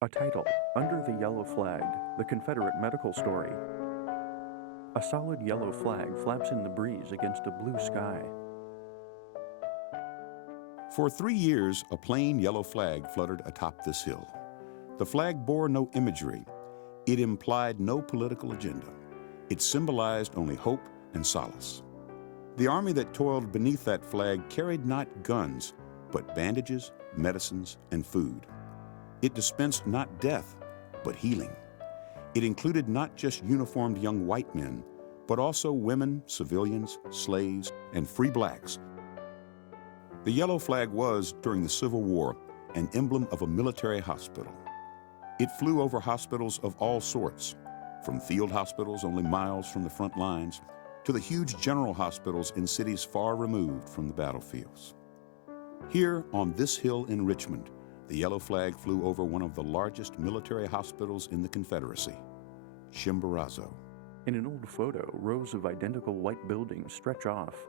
A title, Under the Yellow Flag, the Confederate Medical Story. A solid yellow flag flaps in the breeze against a blue sky. For 3 years, a plain yellow flag fluttered atop this hill. The flag bore no imagery. It implied no political agenda. It symbolized only hope and solace. The army that toiled beneath that flag carried not guns, but bandages, medicines, and food. It dispensed not death, but healing. It included not just uniformed young white men, but also women, civilians, slaves, and free blacks. The yellow flag was, during the Civil War, an emblem of a military hospital. It flew over hospitals of all sorts, from field hospitals only miles from the front lines to the huge general hospitals in cities far removed from the battlefields. Here on this hill in Richmond, the yellow flag flew over one of the largest military hospitals in the Confederacy, Chimborazo. In an old photo, rows of identical white buildings stretch off.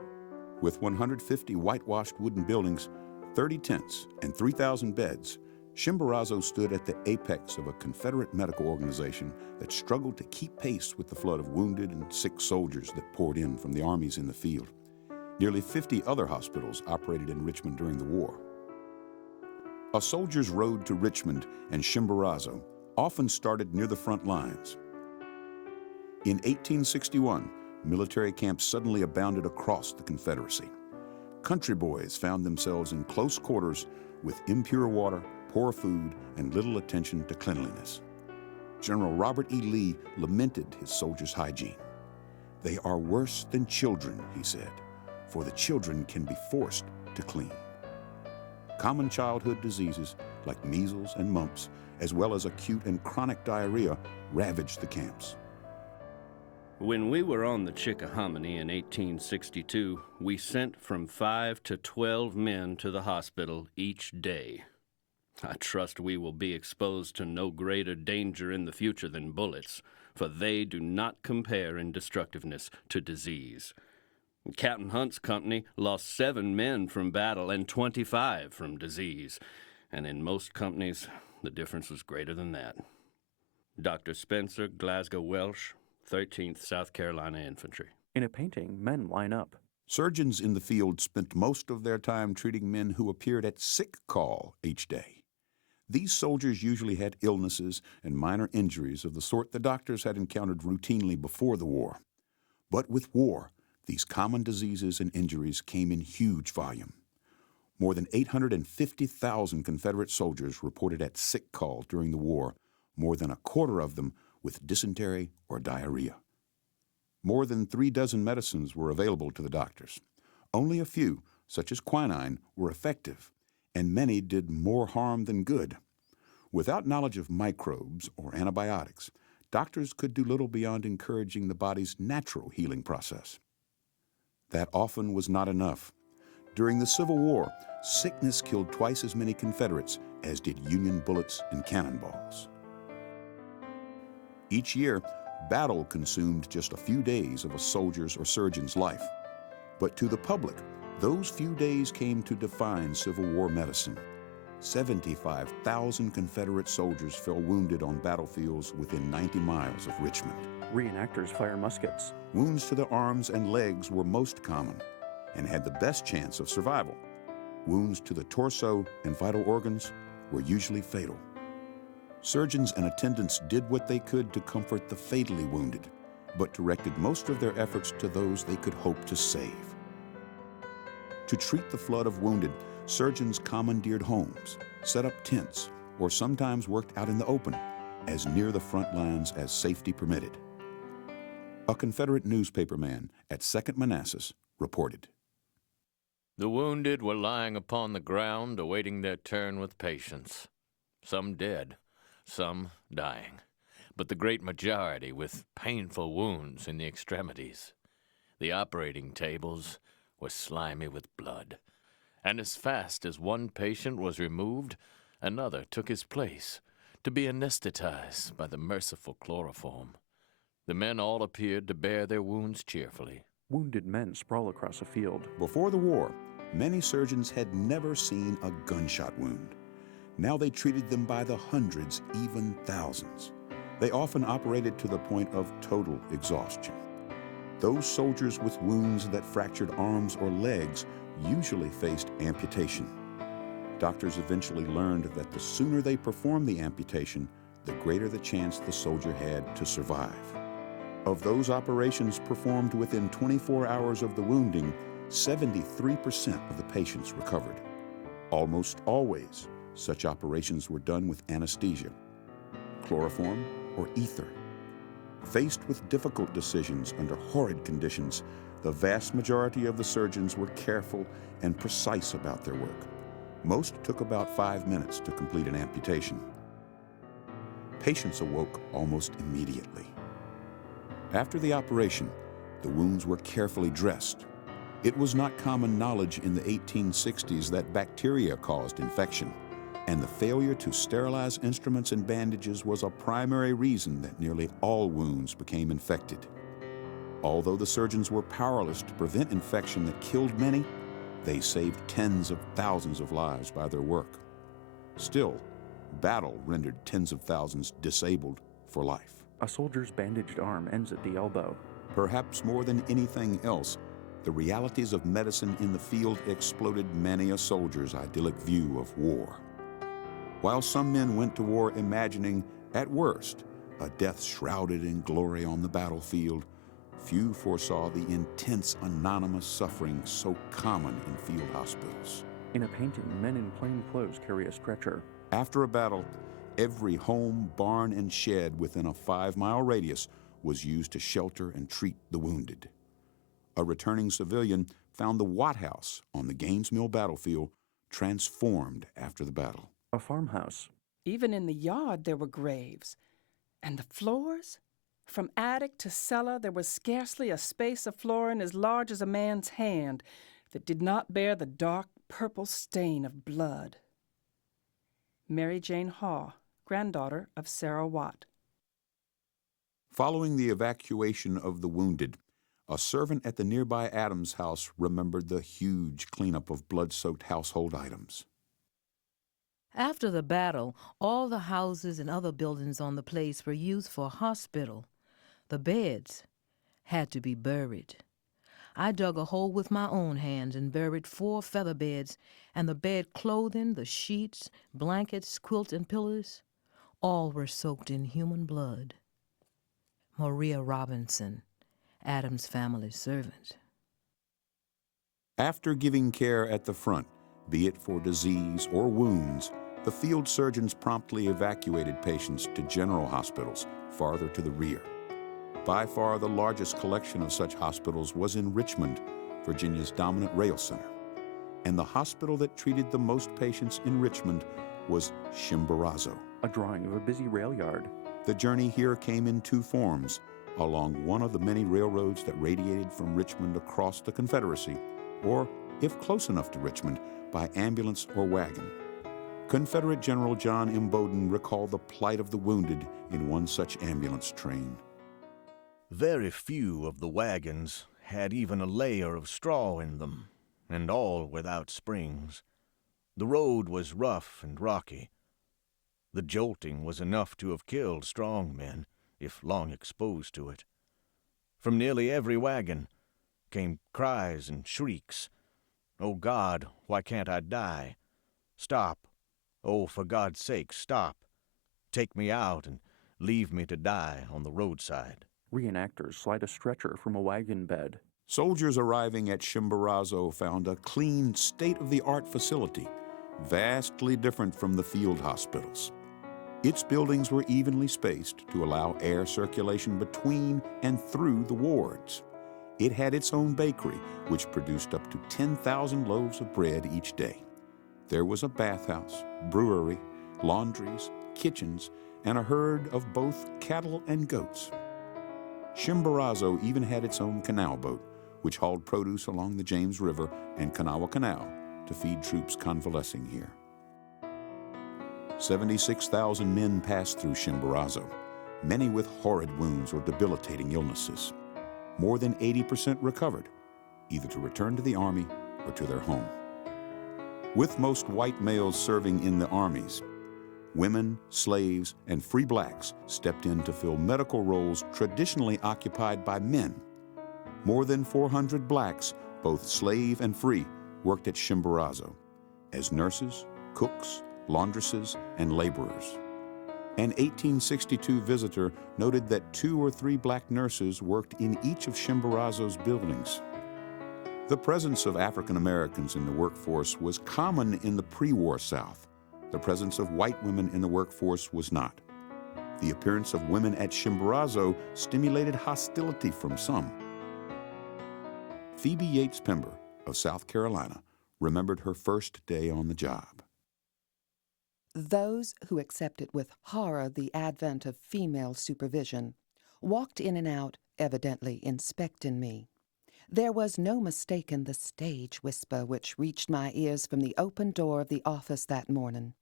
With 150 whitewashed wooden buildings, 30 tents, and 3,000 beds, Chimborazo stood at the apex of a Confederate medical organization that struggled to keep pace with the flood of wounded and sick soldiers that poured in from the armies in the field. Nearly 50 other hospitals operated in Richmond during the war. A soldier's road to Richmond and Chimborazo often started near the front lines. In 1861, military camps suddenly abounded across the Confederacy. Country boys found themselves in close quarters with impure water, poor food, and little attention to cleanliness. General Robert E. Lee lamented his soldiers' hygiene. "They are worse than children," he said, "for the children can be forced to clean." Common childhood diseases like measles and mumps, as well as acute and chronic diarrhea, ravaged the camps. When we were on the Chickahominy in 1862, we sent from 5 to 12 men to the hospital each day. I trust we will be exposed to no greater danger in the future than bullets, for they do not compare in destructiveness to disease. Captain Hunt's company lost 7 men from battle and 25 from disease, and in most companies, the difference was greater than that. Dr. Spencer Glasgow Welsh, 13th South Carolina Infantry. In a painting, men line up. Surgeons in the field spent most of their time treating men who appeared at sick call each day. These soldiers usually had illnesses and minor injuries of the sort the doctors had encountered routinely before the war. But with war, these common diseases and injuries came in huge volume. More than 850,000 Confederate soldiers reported at sick call during the war, more than a quarter of them with dysentery or diarrhea. More than 36 medicines were available to the doctors. Only a few, such as quinine, were effective, and many did more harm than good. Without knowledge of microbes or antibiotics, doctors could do little beyond encouraging the body's natural healing process. That often was not enough. During the Civil War, sickness killed twice as many Confederates as did Union bullets and cannonballs. Each year, battle consumed just a few days of a soldier's or surgeon's life. But to the public, those few days came to define Civil War medicine. 75,000 Confederate soldiers fell wounded on battlefields within 90 miles of Richmond. Reenactors fire muskets. Wounds to the arms and legs were most common and had the best chance of survival. Wounds to the torso and vital organs were usually fatal. Surgeons and attendants did what they could to comfort the fatally wounded, but directed most of their efforts to those they could hope to save. To treat the flood of wounded, surgeons commandeered homes, set up tents, or sometimes worked out in the open, as near the front lines as safety permitted. A Confederate newspaperman at 2nd Manassas reported, "The wounded were lying upon the ground, awaiting their turn with patience. Some dead, some dying, but the great majority with painful wounds in the extremities. The operating tables were slimy with blood, and as fast as one patient was removed, another took his place, to be anesthetized by the merciful chloroform. The men all appeared to bear their wounds cheerfully." Wounded men sprawl across a field. Before the war, many surgeons had never seen a gunshot wound. Now they treated them by the hundreds, even thousands. They often operated to the point of total exhaustion. Those soldiers with wounds that fractured arms or legs usually faced amputation. Doctors eventually learned that the sooner they performed the amputation, the greater the chance the soldier had to survive. Of those operations performed within 24 hours of the wounding, 73% of the patients recovered. Almost always, such operations were done with anesthesia, chloroform, or ether. Faced with difficult decisions under horrid conditions, the vast majority of the surgeons were careful and precise about their work. Most took about 5 minutes to complete an amputation. Patients awoke almost immediately. After the operation, the wounds were carefully dressed. It was not common knowledge in the 1860s that bacteria caused infection, and the failure to sterilize instruments and bandages was a primary reason that nearly all wounds became infected. Although the surgeons were powerless to prevent infection that killed many, they saved tens of thousands of lives by their work. Still, battle rendered tens of thousands disabled for life. A soldier's bandaged arm ends at the elbow. Perhaps more than anything else, the realities of medicine in the field exploded many a soldier's idyllic view of war. While some men went to war imagining, at worst, a death shrouded in glory on the battlefield, few foresaw the intense anonymous suffering so common in field hospitals. In a painting, men in plain clothes carry a stretcher. After a battle, every home, barn, and shed within a 5-mile radius was used to shelter and treat the wounded. A returning civilian found the Watt House on the Gaines Mill battlefield transformed after the battle. A farmhouse. Even in the yard there were graves. And the floors? From attic to cellar, there was scarcely a space of flooring as large as a man's hand that did not bear the dark purple stain of blood. Mary Jane Haw, granddaughter of Sarah Watt. Following the evacuation of the wounded, a servant at the nearby Adams house remembered the huge cleanup of blood-soaked household items. After the battle, all the houses and other buildings on the place were used for a hospital. The beds had to be buried. I dug a hole with my own hands and buried 4 feather beds, and the bed clothing, the sheets, blankets, quilts, and pillows, all were soaked in human blood. Maria Robinson, Adams' family servant. After giving care at the front, be it for disease or wounds, the field surgeons promptly evacuated patients to general hospitals farther to the rear. By far the largest collection of such hospitals was in Richmond, Virginia's dominant rail center. And the hospital that treated the most patients in Richmond was Chimborazo. A drawing of a busy rail yard. The journey here came in 2 forms, along one of the many railroads that radiated from Richmond across the Confederacy, or, if close enough to Richmond, by ambulance or wagon. Confederate General John M. Bowdoin recalled the plight of the wounded in one such ambulance train. Very few of the wagons had even a layer of straw in them, and all without springs. The road was rough and rocky. The jolting was enough to have killed strong men, if long exposed to it. From nearly every wagon came cries and shrieks. "Oh God, why can't I die? Stop. Oh, for God's sake, stop. Take me out and leave me to die on the roadside." Reenactors slide a stretcher from a wagon bed. Soldiers arriving at Chimborazo found a clean, state-of-the-art facility, vastly different from the field hospitals. Its buildings were evenly spaced to allow air circulation between and through the wards. It had its own bakery, which produced up to 10,000 loaves of bread each day. There was a bathhouse, brewery, laundries, kitchens, and a herd of both cattle and goats. Chimborazo even had its own canal boat, which hauled produce along the James River and Kanawha Canal to feed troops convalescing here. 76,000 men passed through Chimborazo, many with horrid wounds or debilitating illnesses. More than 80% recovered, either to return to the Army or to their home. With most white males serving in the armies, women, slaves, and free blacks stepped in to fill medical roles traditionally occupied by men. More than 400 blacks, both slave and free, worked at Chimborazo as nurses, cooks, laundresses, and laborers. An 1862 visitor noted that 2 or 3 black nurses worked in each of Chimborazo's buildings. The presence of African Americans in the workforce was common in the pre-war South. The presence of white women in the workforce was not. The appearance of women at Chimborazo stimulated hostility from some. Phoebe Yates Pember of South Carolina remembered her first day on the job. Those who accepted with horror the advent of female supervision walked in and out, evidently inspecting me. There was no mistaking the stage whisper which reached my ears from the open door of the office that morning,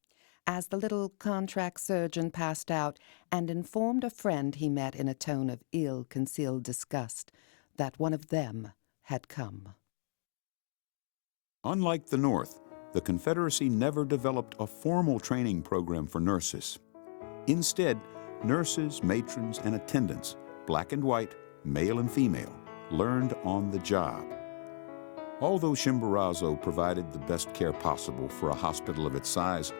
as the little contract surgeon passed out and informed a friend he met in a tone of ill-concealed disgust that one of them had come. Unlike the North, the Confederacy never developed a formal training program for nurses. Instead, nurses, matrons, and attendants, black and white, male and female, learned on the job. Although Chimborazo provided the best care possible for a hospital of its size,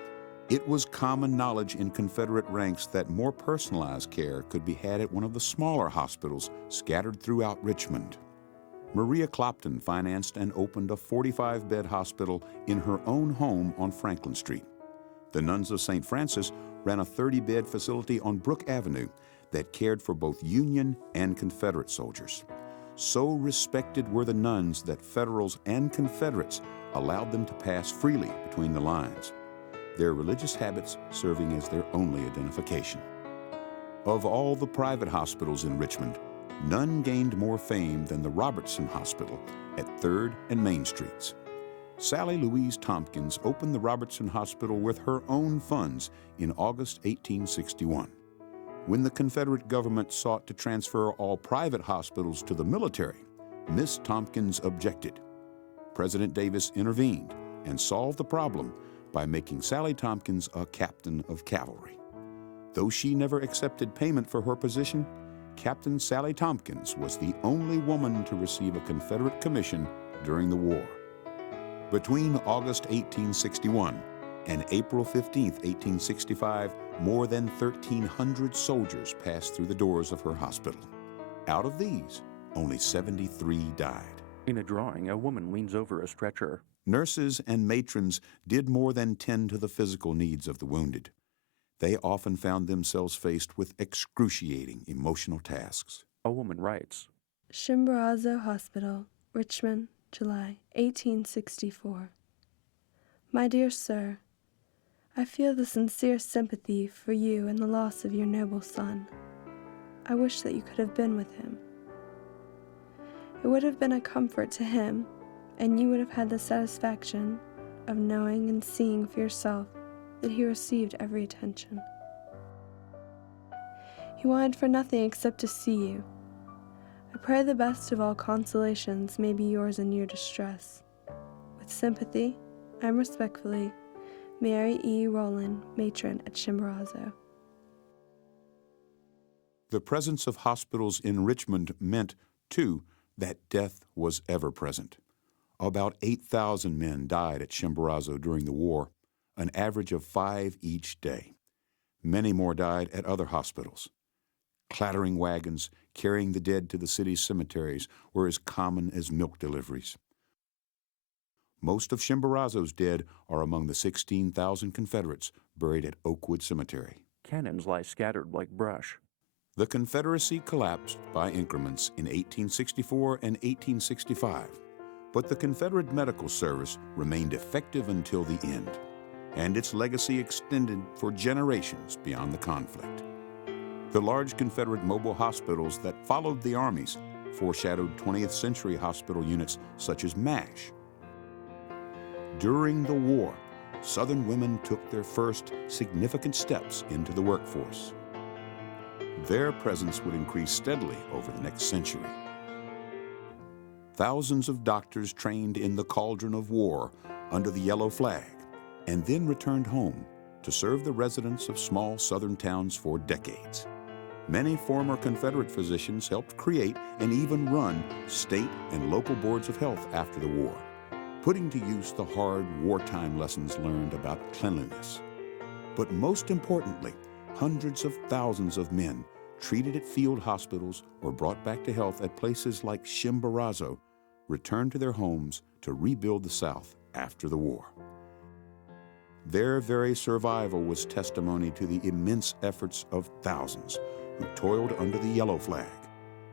it was common knowledge in Confederate ranks that more personalized care could be had at one of the smaller hospitals scattered throughout Richmond. Maria Clopton financed and opened a 45-bed hospital in her own home on Franklin Street. The Nuns of St. Francis ran a 30-bed facility on Brook Avenue that cared for both Union and Confederate soldiers. So respected were the nuns that Federals and Confederates allowed them to pass freely between the lines, their religious habits serving as their only identification. Of all the private hospitals in Richmond, none gained more fame than the Robertson Hospital at 3rd and Main Streets. Sally Louise Tompkins opened the Robertson Hospital with her own funds in August 1861. When the Confederate government sought to transfer all private hospitals to the military, Miss Tompkins objected. President Davis intervened and solved the problem by making Sally Tompkins a captain of cavalry. Though she never accepted payment for her position, Captain Sally Tompkins was the only woman to receive a Confederate commission during the war. Between August 1861 and April 15, 1865, more than 1,300 soldiers passed through the doors of her hospital. Out of these, only 73 died. In a drawing, a woman leans over a stretcher. Nurses and matrons did more than tend to the physical needs of the wounded. They often found themselves faced with excruciating emotional tasks. A woman writes, Chimborazo Hospital, Richmond, July 1864. My dear sir, I feel the sincere sympathy for you in the loss of your noble son. I wish that you could have been with him. It would have been a comfort to him, and you would have had the satisfaction of knowing and seeing for yourself that he received every attention. He wanted for nothing except to see you. I pray the best of all consolations may be yours in your distress. With sympathy, I am respectfully, Mary E. Rowland, matron at Chimborazo. The presence of hospitals in Richmond meant, too, that death was ever present. About 8,000 men died at Chimborazo during the war, an average of 5 each day. Many more died at other hospitals. Clattering wagons carrying the dead to the city's cemeteries were as common as milk deliveries. Most of Chimborazo's dead are among the 16,000 Confederates buried at Oakwood Cemetery. cannons lie scattered like brush. The Confederacy collapsed by increments in 1864 and 1865, but the Confederate Medical Service remained effective until the end, and its legacy extended for generations beyond the conflict. The large Confederate mobile hospitals that followed the armies foreshadowed 20th century hospital units such as MASH. During the war, Southern women took their first significant steps into the workforce. Their presence would increase steadily over the next century. Thousands of doctors trained in the cauldron of war under the yellow flag, and then returned home to serve the residents of small southern towns for decades. Many former Confederate physicians helped create and even run state and local boards of health after the war, putting to use the hard wartime lessons learned about cleanliness. But most importantly, hundreds of thousands of men treated at field hospitals or brought back to health at places like Chimborazo returned to their homes to rebuild the South after the war. Their very survival was testimony to the immense efforts of thousands who toiled under the yellow flag,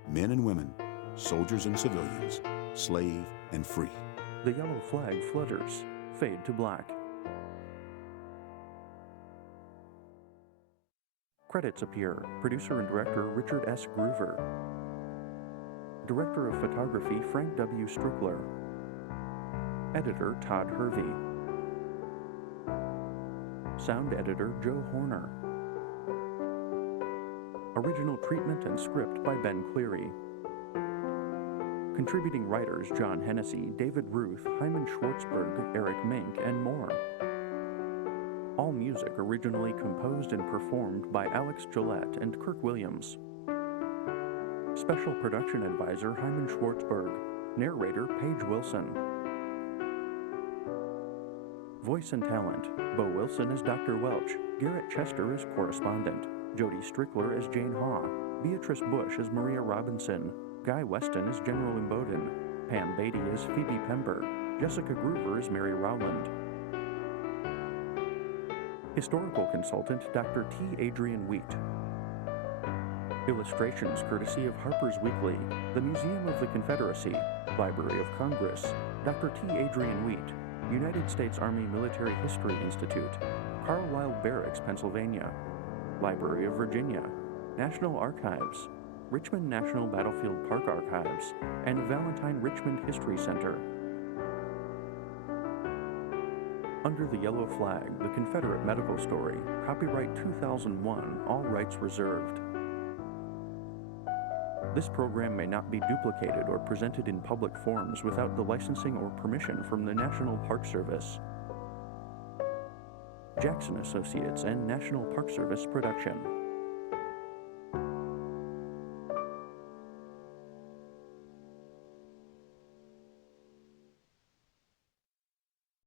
men and women, soldiers and civilians, slave and free. The yellow flag flutters, fade to black. Credits appear: producer and director Richard S. Groover, director of photography Frank W. Strickler, editor Todd Hervey, sound editor Joe Horner. Original treatment and script by Ben Cleary. Contributing writers John Hennessy, David Ruth, Hyman Schwartzberg, Eric Mink, and more. All music originally composed and performed by Alex Gillette and Kirk Williams. Special production advisor Hyman Schwartzberg. Narrator Paige Wilson. Voice and talent: Bo Wilson as Dr. Welch, Garrett Chester as correspondent, Jody Strickler as Jane Haw, Beatrice Bush as Maria Robinson, Guy Weston as General Imboden, Pam Beatty as Phoebe Pember, Jessica Groover as Mary Rowland. Historical consultant Dr. T. Adrian Wheat. Illustrations courtesy of Harper's Weekly, the Museum of the Confederacy, Library of Congress, Dr. T. Adrian Wheat, United States Army Military History Institute, Carlisle Barracks, Pennsylvania, Library of Virginia, National Archives, Richmond National Battlefield Park Archives, and Valentine Richmond History Center. Under the Yellow Flag, The Confederate Medical Story, copyright 2001, all rights reserved. This program may not be duplicated or presented in public forums without the licensing or permission from the National Park Service. Jackson Associates and National Park Service production.